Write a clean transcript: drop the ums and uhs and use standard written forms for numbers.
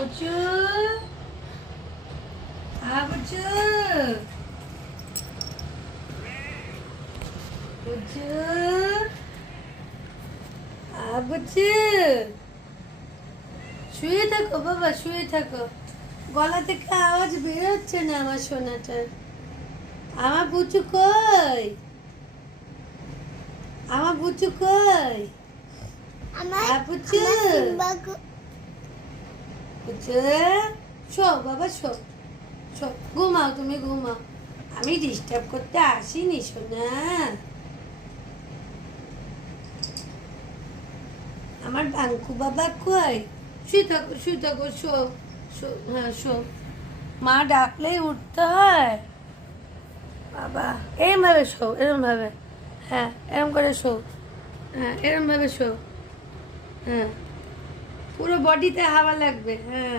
বুচু বুচু বুচু বুচু শুয়ে থাকো বাবা, শুয়ে থাকো। গলা থেকে আওয়াজ বেরোচ্ছে না আমার সোনাটার। আমার বুচু কই? আমার বুচু কই? বুচু বুচু শো বাবা, শো শো, ঘুমাও, তুমি ঘুমাও। আমি ডিস্টার্ব করতে আসিনি সোনা। আমার বাঙ্কু বাবা কই? শুয়ে থাকো, শুয়ে থাকো, শো শো, হ্যাঁ শো। মা ডাকলেই উঠতে হয় বাবা। এরম ভাবে শো, এরম ভাবে, হ্যাঁ এরম করে শো, হ্যাঁ এরম ভাবে শো, হ্যাঁ পুরো বডিতে হাওয়া লাগবে, হ্যাঁ।